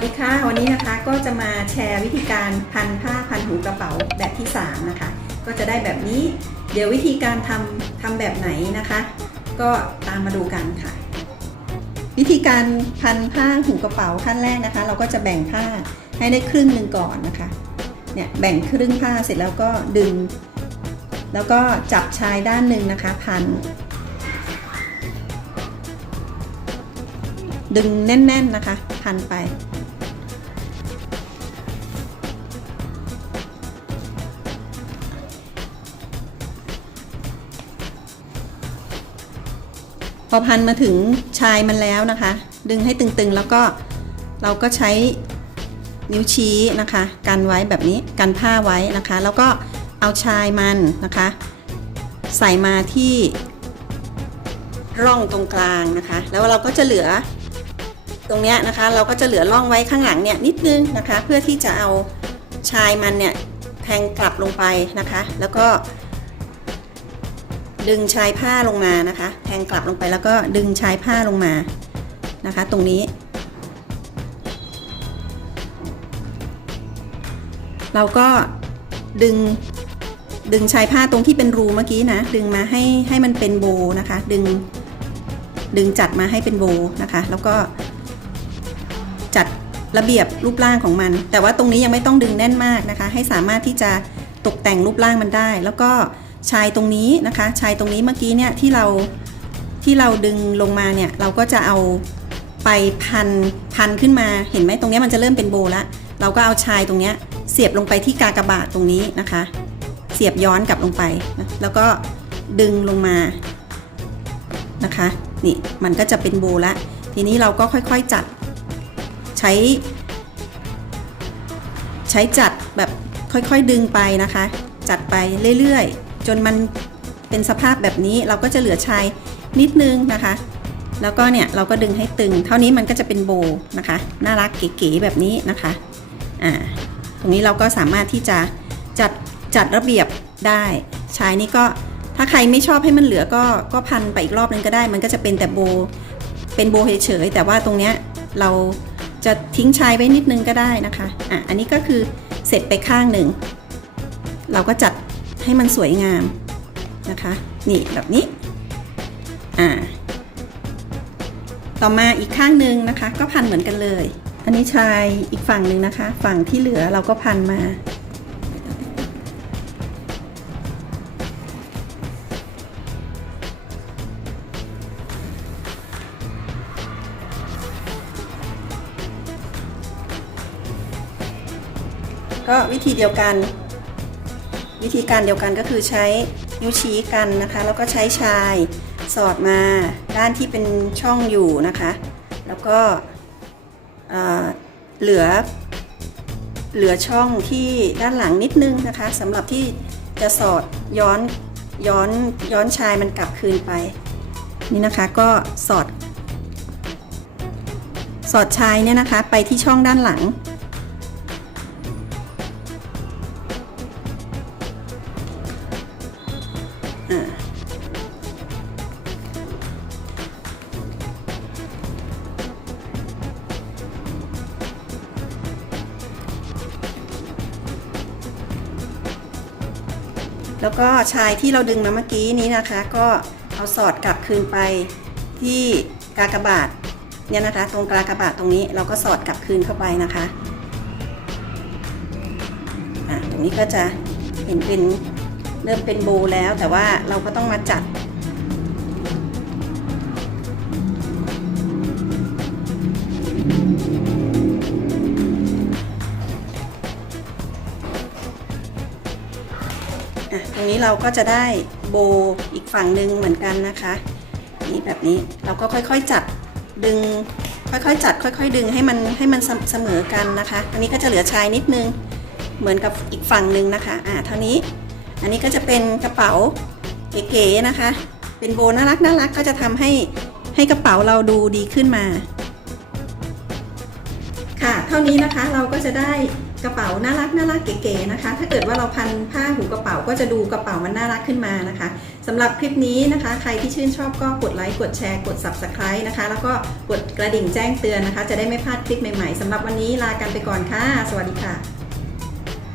วัสดีค่ะ วันนี้นะคะก็จะมาแชร์วิธีการพันผ้าพันหูกระเป๋าแบบที่ 3 นะคะ ก็จะได้แบบนี้ เดี๋ยววิธีการทำทำแบบไหนนะคะ ก็ตามมาดูกันค่ะ วิธีการพันผ้าหูกระเป๋าขั้นแรกนะคะ เราก็จะแบ่งผ้าให้ได้ครึ่งหนึ่งก่อนนะคะเนี่ยแบ่งครึ่งผ้าเสร็จแล้วก็ดึง แล้วก็จับชายด้านหนึ่งนะคะพัน ดึงแน่น ๆนะคะ พันไป พอพันมาถึงชายมันแล้วนะคะ ดึงให้ตึงๆ แล้วก็เราก็ใช้นิ้วชี้นะคะกันไว้แบบนี้กันผ้าไว้นะคะ แล้วก็เอาชายมันนะคะ ใส่มาที่ร่องตรงกลางนะคะ แล้วเราก็จะเหลือตรงเนี้ยนะคะ เราก็จะเหลือร่องไว้ข้างหลังเนี่ยนิดนึงนะคะ เพื่อที่จะเอาชายมันเนี่ยแทงกลับลงไปนะคะ แล้วก็ ดึงชายผ้าลงมานะคะ แทงกลับลงไปแล้วก็ดึงชายผ้าลงมานะคะ ตรงนี้ เราก็ดึงดึงชายผ้าตรงที่เป็นรูเมื่อกี้นะ ดึงมาให้ให้มันเป็นโบนะคะ ดึงดึงจัดมาให้เป็นโบนะคะ แล้วก็จัดระเบียบรูปร่างของมัน แต่ว่าตรงนี้ยังไม่ต้องดึงแน่นมากนะคะ ให้สามารถที่จะตกแต่งรูปร่างมันได้ แล้วก็ ชายตรงนี้นะคะ ชายตรงนี้เมื่อกี้เนี่ยที่เราที่เราดึงลงมาเนี่ยเราก็จะเอาไปพันพันขึ้นมาเห็นไหมตรงนี้มันจะเริ่มเป็นโบแล้วเราก็เอาชายตรงเนี้ยเสียบลงไปที่กากบาทตรงนี้นะคะ เสียบย้อนกลับลงไปนะแล้วก็ดึงลงมานะคะนี่มันก็จะเป็นโบละทีนี้เราก็ค่อยๆจัดใช้ ใช้จัดแบบค่อยๆดึงไปนะคะ จัดไปเรื่อยๆ จนมันเป็นสภาพแบบนี้เราก็จะเหลือชายนิดนึงนะคะ แล้วก็เนี่ยเราก็ดึงให้ตึง เท่านี้มันก็จะเป็นโบนะคะ น่ารักเก๋ๆแบบนี้นะคะอ่าตรงนี้เราก็สามารถที่จะจัดจัดระเบียบได้ชายนี่ก็ถ้าใครไม่ชอบให้มันเหลือก็ก็พันไปอีกรอบนึงก็ได้ มันก็จะเป็นแต่โบเป็นโบเฉยๆแต่ว่าตรงเนี้ยเราจะทิ้งชายไว้นิดนึงก็ได้นะคะอะอันนี้ก็คือเสร็จไปข้างหนึ่งเราก็จัด ให้มันสวยงามนะคะ นี่แบบนี้ อ่า ต่อมาอีกข้างหนึ่งนะคะ ก็พันเหมือนกันเลย อันนี้ชายอีกฝั่งหนึ่งนะคะ ฝั่งที่เหลือเราก็พันมาก็วิธีเดียวกัน วิธีการเดียวกันก็คือใช้นิ้วชี้กันนะคะ แล้วก็ใช้ชายสอดมาด้านที่เป็นช่องอยู่นะคะ แล้วก็เอ่อเหลือเหลือช่องที่ด้านหลังนิดนึงนะคะสำหรับที่จะสอดย้อนย้อนย้อนชายมันกลับคืนไป นี่นะคะก็สอด สอดชายเนี่ยนะคะไปที่ช่องด้านหลัง แล้วก็ชายที่เราดึงมาเมื่อกี้นี้นะคะ ก็เอาสอดกลับคืนไปที่กากบาทเนี่ยนะคะ ตรงกากบาทตรงนี้เราก็สอดกลับคืนเข้าไปนะคะอะตรงนี้ก็จะเห็นเป็น เริ่มเป็นโบแล้วแต่ว่าเราก็ต้องมาจัด ตรงนี้เราก็จะได้โบอีกฝั่งหนึ่งเหมือนกันนะคะนี่แบบนี้เราก็ค่อยๆจัดดึงค่อยๆจัดค่อยๆ ดึงให้มันให้มันเสมอกันนะคะ อันนี้ก็จะเหลือชายนิดนึงเหมือนกับอีกฝั่งหนึ่งนะคะ อ่าเท่านี้ อันนี้ก็จะเป็นกระเป๋าเก๋ๆนะคะ เป็นโบน่ารักน่ารักก็จะทำให้ให้กระเป๋าเราดูดีขึ้นมา ค่ะ เท่านี้นะคะเราก็จะได้กระเป๋าน่ารักน่ารักเก๋ๆนะคะ ถ้าเกิดว่าเราพันผ้าหูกระเป๋าก็จะดูกระเป๋ามันน่ารักขึ้นมานะคะสำหรับคลิปนี้นะคะ ใครที่ชื่นชอบก็กดไลค์กดแชร์กด Subscribe นะคะ แล้วก็กดกระดิ่งแจ้งเตือนนะคะ จะได้ไม่พลาดคลิปใหม่ๆสำหรับวันนี้ลากันไปก่อนค่ะ สวัสดีค่ะ